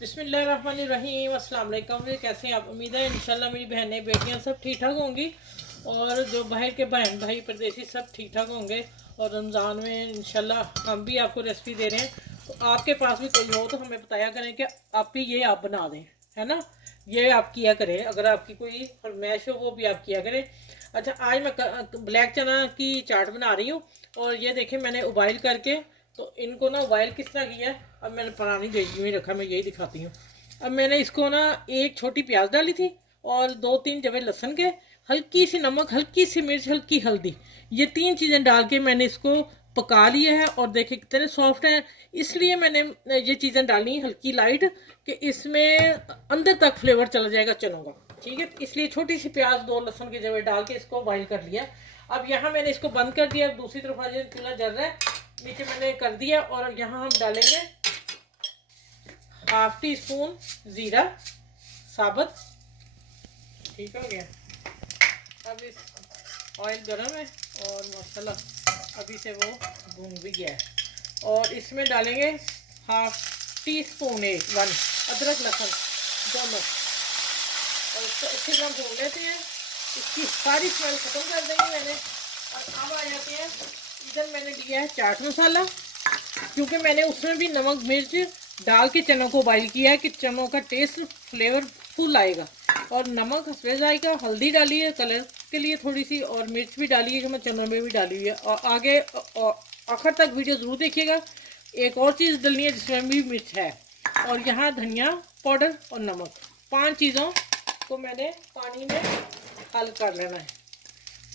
बिस्मिल्लाहिर्रहमानिर्रहीम। अस्सलाम वालेकुम। कैसे हैं आप? उम्मीद है इंशाल्लाह मेरी बहनें बेटियां सब ठीक ठाक होंगी और जो बाहर के बहन भाई परदेसी सब ठीक ठाक होंगे। और रमज़ान में इंशाल्लाह हम भी आपको रेसिपी दे रहे हैं, तो आपके पास भी कोई हो तो हमें बताया करें कि आप भी ये आप बना दें, है ना। ये आप किया करें, अगर आपकी कोई फरमाइश हो वो भी आप किया करें। अच्छा, आज मैं ब्लैक चना की चाट बना रही हूँ। और ये देखें मैंने उबाइल करके, तो इनको ना उबाइल किस तरह किया है, अब मैंने पुरानी देगी में रखा, मैं यही दिखाती हूँ। अब मैंने इसको ना एक छोटी प्याज डाली थी और 2-3 जवे लहसुन के, हल्की सी नमक, हल्की सी मिर्च, हल्की हल्दी, ये 3 चीज़ें डाल के मैंने इसको पका लिया है। और देखे कितने सॉफ्ट हैं, इसलिए मैंने ये चीज़ें डाली हल्की लाइट, कि इसमें अंदर तक फ्लेवर चला जाएगा चनों का, ठीक है। इसलिए छोटी सी प्याज 2 लहसुन की जगह डाल के इसको बॉइल कर लिया। अब यहाँ मैंने इसको बंद कर दिया। दूसरी तरफ आज चूल्हा जल रहा है, नीचे मैंने कर दिया। और यहाँ हम डालेंगे हाफ टी स्पून ज़ीरा साबुत, ठीक हो गया। अब इस ऑयल गर्म है और मसाला अभी से वो भून भी गया है। और इसमें डालेंगे हाफ टी स्पून 1 अदरक लहसुन दोनों, और इसको अच्छी तरह भून लेते हैं। इसकी सारी स्मेल ख़त्म कर देंगे मैंने। और अब आ जाते हैं, इधर मैंने लिया है चाट मसाला, क्योंकि मैंने उसमें भी नमक मिर्च डाल के चनों को बॉइल किया है कि चनों का टेस्ट फ्लेवर फुल आएगा। और नमक हस्बे जायका, हल्दी डाली है कलर के लिए थोड़ी सी, और मिर्च भी डाली है जो मैं चनों में भी डाली हुई है। और आगे आखिर तक वीडियो ज़रूर देखिएगा। एक और चीज़ डलनी है जिसमें भी मिर्च है। और यहाँ धनिया पाउडर और नमक, 5 चीज़ों को मैंने पानी में हल कर लेना है।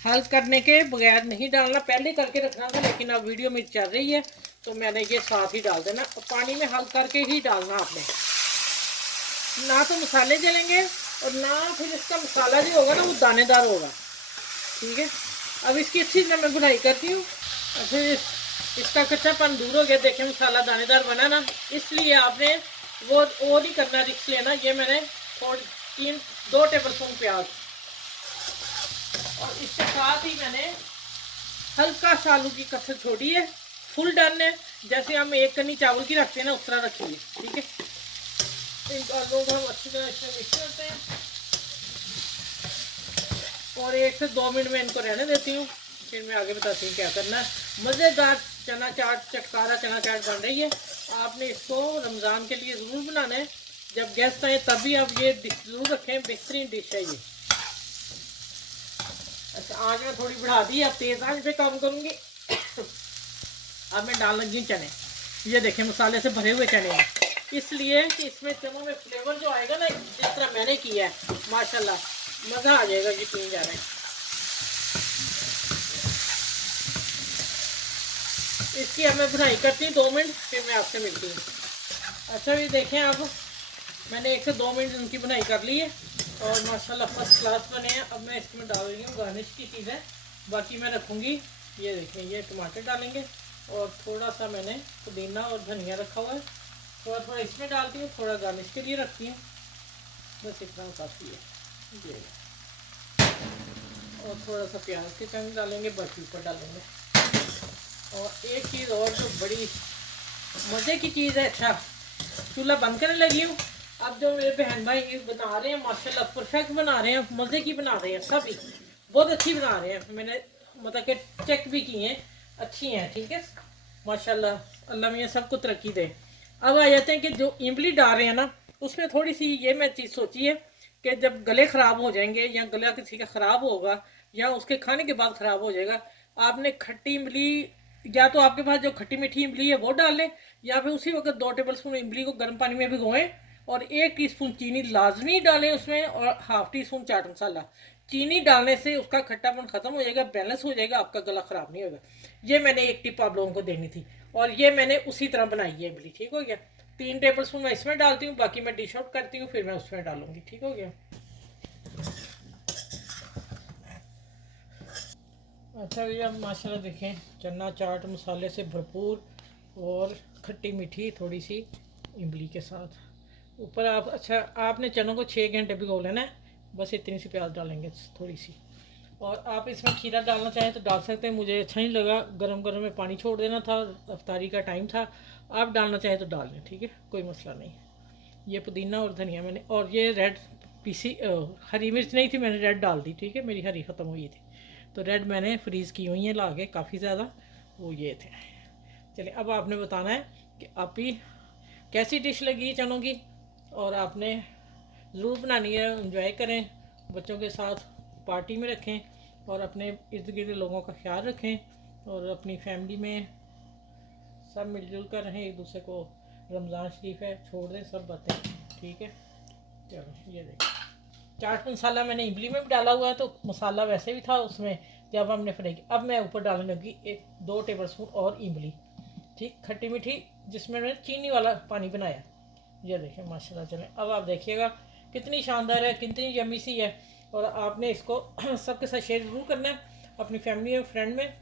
हल करने के बगैर नहीं डालना, पहले करके रखना था, लेकिन अब वीडियो में चल रही है तो मैंने ये साथ ही डाल देना। पानी में हल करके ही डालना आपने, ना तो मसाले जलेंगे और ना फिर इसका मसाला जो होगा ना वो दानेदार होगा, ठीक है। अब इसकी अच्छी तरह मैं बुनाई करती हूँ। फिर इसका कच्चापन दूर हो गया, देखें मसाला दानेदार बना ना, इसलिए आपने वो नहीं करना, रिस्क लेना। ये मैंने 2 टेबल स्पून प्याज, और इसके साथ ही मैंने हल्का सा आलू की कसर छोड़ी है। फुल डन है, जैसे हम एक कनी चावल की रखते हैं ना उस तरह रखिए, ठीक है। इन आलू को हम अच्छी तरह इसमें मिक्स करते हैं और 1 से 2 मिनट में इनको रहने देती हूँ, फिर मैं आगे बताती हूँ क्या करना है। मज़ेदार चना चाट, चटकारा चना चाट बन रही है। आपने इसको रमज़ान के लिए ज़रूर बनाना है, जब गेस्ट आए तभी आप ये डिश ज़रूर रखें, बेहतरीन डिश है ये। अच्छा, आज मैं थोड़ी बढ़ा दी, अब तेज़ आंच पे काम करूँगी। अब मैं डाल लगी चने, ये देखें मसाले से भरे हुए चने हैं, इसलिए कि इसमें चनों में फ्लेवर जो आएगा ना, जिस तरह मैंने किया है माशाल्लाह मज़ा आ जाएगा, यकीन जा रहा है। इसकी अब मैं बुनाई करती हूँ 2 मिनट, फिर मैं आपसे मिलती हूँ। अच्छा, ये देखें आप, मैंने 1 से 2 मिनट उनकी बुनाई कर ली है और माशाल्लाह फर्स्ट क्लास बने हैं। अब मैं इसमें डाल रही हूँ गार्निश की चीज़ें, बाकी मैं रखूँगी। ये देखें, ये टमाटर डालेंगे और थोड़ा सा मैंने पुदीना और धनिया रखा हुआ है, थोड़ा थोड़ा इसमें डालती हूँ, थोड़ा गार्निश के लिए रखती हूँ, बस इतना काफ़ी है ये। और थोड़ा सा प्याज के चंक डालेंगे, बाकी ऊपर डालेंगे। और एक चीज़ और जो बड़ी मज़े की चीज़ है, अच्छा चूल्हा बंद करने लगी हूँ। अब जो मेरे बहन भाई बना रहे हैं माशाल्लाह परफेक्ट बना रहे हैं, मज़े की बना रहे हैं, सभी बहुत अच्छी बना रहे हैं। मैंने मतलब कि चेक भी किए हैं, अच्छी हैं, ठीक है माशाल्लाह। अल्लाह मियाँ सबको तरक्की दे। अब आ जाते हैं कि जो इमली डाल रहे हैं ना, उसमें थोड़ी सी ये मैं चीज़ सोची है कि जब गले ख़राब हो जाएंगे या गला किसी का ख़राब होगा या उसके खाने के बाद ख़राब हो जाएगा, आपने खट्टी इमली, या तो आपके पास जो खट्टी मीठी इमली है वो डाल लें, या फिर उसी वक्त 2 टेबल स्पून इमली को गर्म पानी में भिगोएं और 1 टीस्पून चीनी लाजमी डालें उसमें, और half tea spoon chaat masala. चीनी डालने से उसका खट्टापन ख़त्म हो जाएगा, बैलेंस हो जाएगा, आपका गला ख़राब नहीं होगा। ये मैंने एक टिप आप लोगों को देनी थी, और ये मैंने उसी तरह बनाई है इमली, ठीक हो गया। 3 टेबल स्पून मैं इसमें डालती हूँ, बाकी मैं डिश आउट करती हूँ, फिर मैं उसमें डालूंगी, ठीक हो गया। अच्छा भैया, माशाल्लाह देखें चना चाट मसाले से भरपूर और खट्टी मीठी थोड़ी सी इमली के साथ ऊपर। आप अच्छा, आपने चनों को 6 घंटे भिगो लेना है, बस इतनी सी प्याज डालेंगे थोड़ी सी। और आप इसमें खीरा डालना चाहें तो डाल सकते हैं, मुझे अच्छा नहीं लगा, गरम गरम में पानी छोड़ देना था, अफ्तारी का टाइम था। आप डालना चाहें तो डाल लें, ठीक है, कोई मसला नहीं। ये पुदीना और धनिया मैंने, और ये रेड पीसी हरी मिर्च नहीं थी, मैंने रेड डाल दी, ठीक है, मेरी हरी ख़त्म हुई थी, तो रेड मैंने फ्रीज़ की हुई है ला के काफ़ी ज़्यादा, वो ये थे। चलिए अब आपने बताना है कि आप ही कैसी डिश लगी चनों की, और आपने ज़रूर बनानी है, इंजॉय करें, बच्चों के साथ पार्टी में रखें, और अपने इर्द गिर्द लोगों का ख्याल रखें, और अपनी फैमिली में सब मिलजुल कर रहें, एक दूसरे को, रमज़ान शरीफ है, छोड़ दें सब बातें, ठीक है। चलो ये देखिए, चाट मसाला मैंने इमली में भी डाला हुआ है, तो मसाला वैसे भी था उसमें जब हमने फ्राई किया। अब मैं ऊपर डालने लगी 1-2 टेबल स्पून और इमली, ठीक, खट्टी मीठी, जिसमें मैंने चीनी वाला पानी बनाया। ये देखिए माशाल्लाह। चलें अब आप देखिएगा कितनी शानदार है, कितनी यम्मी सी है, और आपने इसको सबके साथ शेयर ज़रूर करना है, अपनी फैमिली और फ्रेंड में।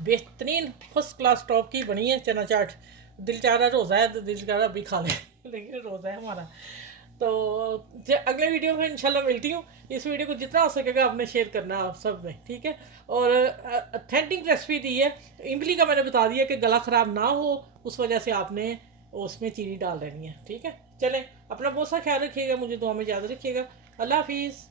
बेहतरीन फर्स्ट क्लास टॉप की बनी है चना चाट। दिल चाह रहा रोज़ा है तो दिल चाह रहा अभी खा लें लेकिन रोज़ा है हमारा। तो अगले वीडियो में इंशाल्लाह मिलती हूँ। इस वीडियो को जितना हो सकेगा आपने शेयर करना आप सब में, ठीक है। और ऑथेंटिक रेसिपी दी है, तो इमली का मैंने बता दिया कि गला ख़राब ना हो, उस वजह से आपने उसमें चीनी डाल देनी है, ठीक है। चलें, अपना बहुत सा ख्याल रखिएगा, मुझे दुआ में याद रखिएगा। अल्लाह हाफिज़।